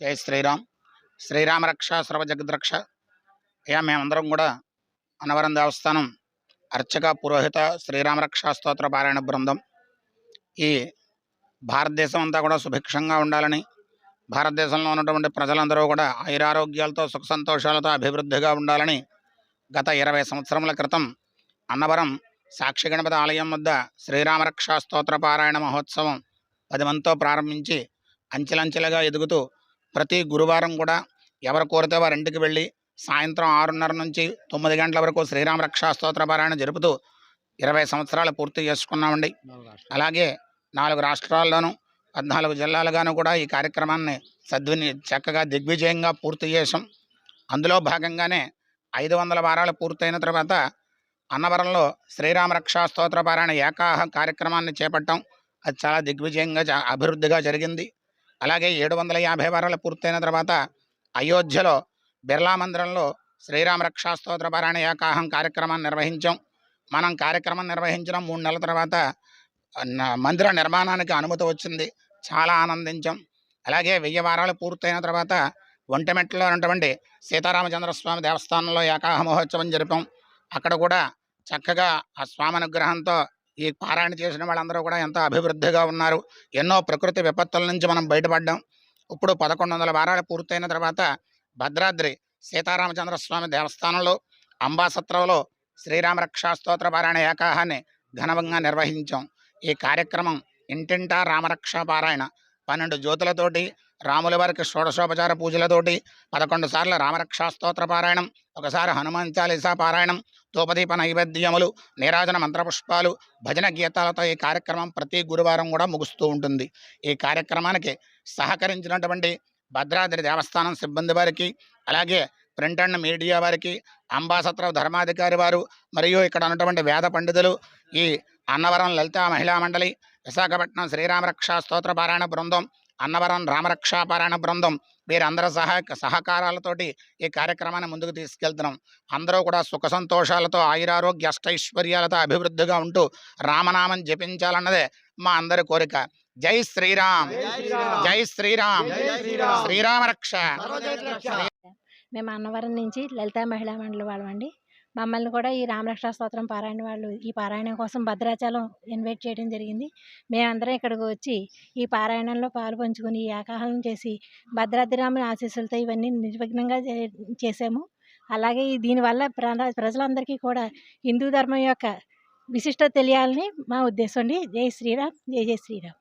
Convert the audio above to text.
జై శ్రీరామ్. శ్రీరామరక్ష సర్వజగద్రక్ష సర్వ అయ్యా మేమందరం కూడా అన్నవరం దేవస్థానం అర్చక పురోహిత శ్రీరామరక్ష స్తోత్ర పారాయణ బృందం. ఈ భారతదేశం అంతా కూడా సుభిక్షంగా ఉండాలని భారతదేశంలో ఉన్నటువంటి ప్రజలందరూ కూడా ఐరారోగ్యాలతో సుఖ సంతోషాలతో అభివృద్ధిగా ఉండాలని గత ఇరవై సంవత్సరముల క్రితం అన్నవరం సాక్షి గణపతి ఆలయం వద్ద శ్రీరామరక్ష స్తోత్ర పారాయణ మహోత్సవం పది మందితో ప్రారంభించి అంచెలంచెలుగా ఎదుగుతూ ప్రతి గురువారం కూడా ఎవరు కోరితే వారి ఇంటికి వెళ్ళి సాయంత్రం ఆరున్నర నుంచి తొమ్మిది గంటల వరకు శ్రీరామ రక్షా స్తోత్ర పారాయణ జరుపుతూ ఇరవై సంవత్సరాలు పూర్తి చేసుకున్నామండి. అలాగే నాలుగు రాష్ట్రాల్లోనూ పద్నాలుగు జిల్లాలుగాను కూడా ఈ కార్యక్రమాన్ని సద్విని చక్కగా దిగ్విజయంగా పూర్తి చేసాం అందులో భాగంగానే ఐదు వందల వారాలు పూర్తయిన తర్వాత అన్నవరంలో శ్రీరామ రక్షా స్తోత్ర పారాయణ ఏకాహ కార్యక్రమాన్ని చేపట్టాం. అది చాలా దిగ్విజయంగా అభివృద్ధిగా జరిగింది. అలాగే ఏడు వందల యాభై వారాలు పూర్తయిన తర్వాత అయోధ్యలో బిర్లా మందిరంలో శ్రీరామ రక్షాస్తోత్ర పారాయణ ఏకాహం కార్యక్రమాన్ని నిర్వహించాం. మనం కార్యక్రమం నిర్వహించడం మూడు నెలల తర్వాత న- మందిర నిర్మాణానికి అనుమతి వచ్చింది. చాలా ఆనందించాం. అలాగే వెయ్యి వారాలు పూర్తయిన తర్వాత ఒంటిమెట్లో ఉన్నటువంటి సీతారామచంద్ర స్వామి దేవస్థానంలో ఏకాహ మహోత్సవం జరిపాం. అక్కడ కూడా చక్కగా ఆ స్వామి అనుగ్రహంతో ఈ పారాయణ చేసిన వాళ్ళందరూ కూడా ఎంతో అభివృద్ధిగా ఉన్నారు. ఎన్నో ప్రకృతి విపత్తుల నుంచి మనం బయటపడ్డాం. ఇప్పుడు పదకొండు వందల వారాలు పూర్తయిన తర్వాత భద్రాద్రి సీతారామచంద్ర స్వామి దేవస్థానంలో అంబాసత్రంలో శ్రీరామ పారాయణ ఏకాహాన్ని ఘనవంగా నిర్వహించాం. ఈ కార్యక్రమం ఇంటింటా రామరక్షా పారాయణ. పన్నెండు జ్యోతులతోటి రాముల వారికి షోడశోపచార పూజలతోటి పదకొండు సార్లు రామరక్షాస్తోత్ర పారాయణం ఒకసారి హనుమాన్ చాలీసా పారాయణం ధూపదీప నైవేద్యములు నీరాజన మంత్రపుష్పాలు భజన గీతాలతో ఈ కార్యక్రమం ప్రతి గురువారం కూడా ముగుస్తూ ఉంటుంది. ఈ కార్యక్రమానికి సహకరించినటువంటి భద్రాద్రి దేవస్థానం సిబ్బంది వారికి అలాగే ప్రింట్ అండ్ మీడియా వారికి అంబాసత్ర ధర్మాధికారి వారు మరియు ఇక్కడ ఉన్నటువంటి వేద పండితులు ఈ అన్నవరం లలితా మహిళా మండలి విశాఖపట్నం శ్రీరామరక్షా స్తోత్ర పారాయణ బృందం అన్నవరం రామరక్షా పారాయణ బృందం. వీరందరి సహాయ సహకారాలతోటి ఈ కార్యక్రమాన్ని ముందుకు తీసుకెళ్తున్నాం. అందరూ కూడా సుఖ సంతోషాలతో ఆయురారోగ్య అష్టైశ్వర్యాలతో అభివృద్ధిగా ఉంటూ రామనామం జపించాలన్నదే మా అందరి కోరిక. జై శ్రీరామ్. జై శ్రీరామ్. శ్రీరామ. రక్ష. మేము అన్నవరం నుంచి లలితా మహిళా మండలి వాళ్ళమండి. మమ్మల్ని కూడా ఈ రామరక్షా స్తోత్రం పారాయణ వాళ్ళు ఈ పారాయణం కోసం భద్రాచలం ఇన్వైట్ చేయడం జరిగింది. మేమందరం ఇక్కడికి వచ్చి ఈ పారాయణంలో పాలు పంచుకొని ఈ ఏకాహనం చేసి భద్రాద్రిరాముని ఆశీస్సులతో ఇవన్నీ నిర్విఘ్నంగా చే- చేసాము అలాగే దీనివల్ల ప్ర ప్రజలందరికీ కూడా హిందూ ధర్మం యొక్క విశిష్టత తెలియాలని మా ఉద్దేశం అండి. జై శ్రీరామ్ జై జై శ్రీరామ్.